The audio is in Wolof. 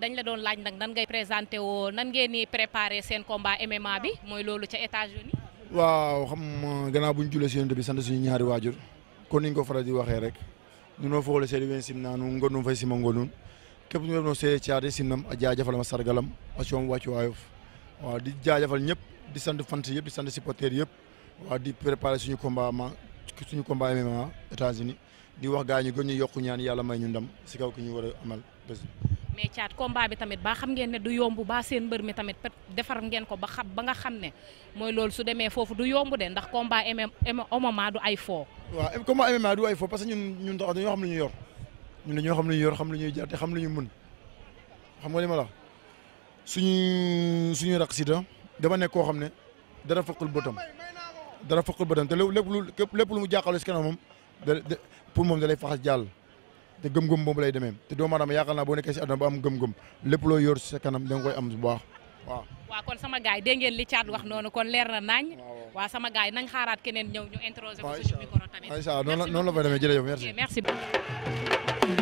dañ la doon laaj nag nan ngay présenté woo nan ngeen ni préparé seen combat MMA bi mooy loolu ca États-Unis waaw xam gannaaw bu ñu jullee si yonent bi sant suñu ñaari waajur kon niñ ko faral di waxee rek nunoo foole seedi wen simnanu ngonum fay sima ngonun képp ñu no seede caade simnam a jaajëfal ma sargalam a coom wàccu waayof waaw di jaajëfal ñëpp di sant fans yëpp di sant supporters yëpp waaw di préparé suñu combat MMA États-Unis di wax gaa ñu gën ñu yokku ñaan yàlla may ñu ndam si kaw ki ñu war a amal bés mais caat combat bi tamit ba xam ngeen ne du yomb ba seen mbër mi tamit defar ngeen ko ba nga xam ne mooy loolu su demee foofu du yomb de ndax combat MMA du ay foo. waaw combat MMA du ay foo parce que ñun tax dañoo xam lu ñu yor ñun dañoo xam lu ñu yor xam lu ñuy jaar te xam lu ñu mën xam nga li ma la suñu raq Siteu dama nekk koo xam ne dara fëqul bëtam te lépp lu mu jàqale si kanam moom pour moom da lay faxas jàll. te gëm-gëm boobu lay demee te doomu aadama yaakaar naa boo nekkee si àdduna ba am gëm-gëm lépp loo yor sa kanam da nga koy am bu baax waaw. waaw kon sama gars yi dégg ngeen li caat wax noonu kon leer na nañ. waaw sama gars yi nañ xaaraat keneen ñëw ñu introsé ko suñu micro tamit. waaw incha allah noonu la fay demee jërëjëf merci. merci beaucoup.